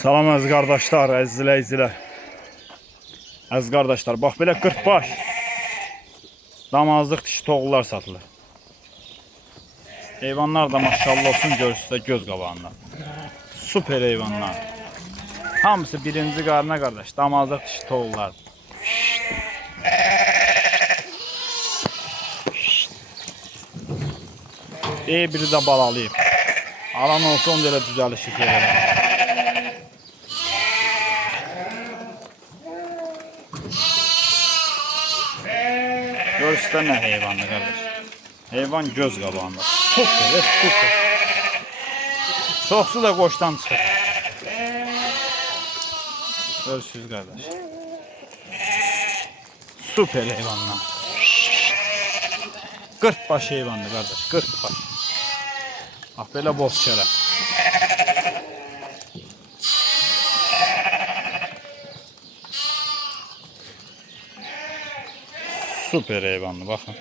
Salam əziz qardaşlar, əziz izləyicilər. Əziz qardaşlar, bax belə 40 baş damazlıq dişi toğullar satılır. Heyvanlar da maşallah olsun, görsünüzdə göz qabağında. Super heyvanlar. Hamısı birinci qarına qardaş, damazlıq dişi toğullar. Biri də balalayıb. Alan olsa onu elə düzəlişik yerlərə. Görürsən nə heyvandır qardaş. Heyvan göz qabağında. Super, super. Çoxsu da qoşdan çıxır. Görürsünüz qardaş. Super heyvanlar. 40 baş heyvandır qardaş, 40 baş. Bax belə boz şərə. Super heyvandır, baxın.